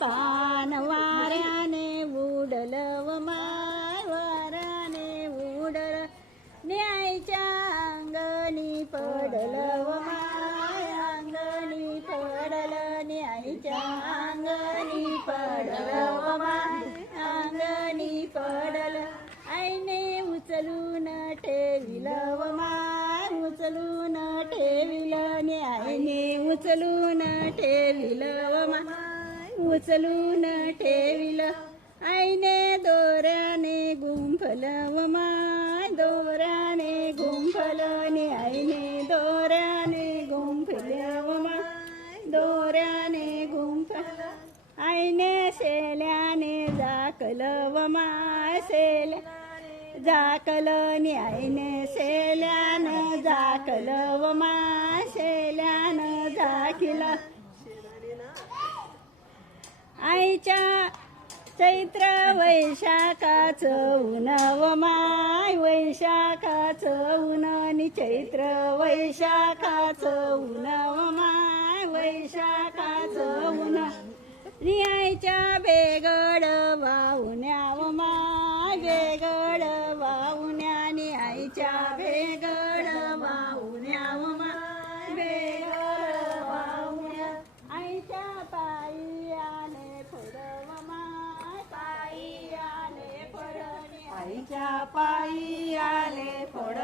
पान वाऱ्याने उडलं व माय वाऱ्याने उडलं न्यायच्या अंगणी पडलं व माय अंगणी पडलं न्यायच्या अंगणी पडलं व माय अंगणी पडलं आईने उचलून ठेविलं व माय उचलून ठेविलं न्यायने उचलून ठेविलं व माय उचलून ठेविलं आईने दोऱ्याने गुंफलं व माय दोऱ्याने गुंफलं न्यायने दोऱ्याने गुंफलं व माय दोऱ्याने गुंफलं आईने शेल्याने झाकलं व माय शेल्या झाकलं न्यायने शेल्यानं झाकलं व माय शेल्यानं झाकिलं आईच्या चैत्र वैशाखाचं ऊन व माय वैशाखाचं ऊन आणि चैत्र वैशाखाचं ऊन व माय वैशाखाचं ऊन आईच्या बेगड वाहुन्या व माय बेगड वाहुन्या आईच्या बेगड वाहुन्या व माय बेगड वाहुन्या आईच्या पायी आले फड व माय पायी आले फड आईच्या पायी आले फड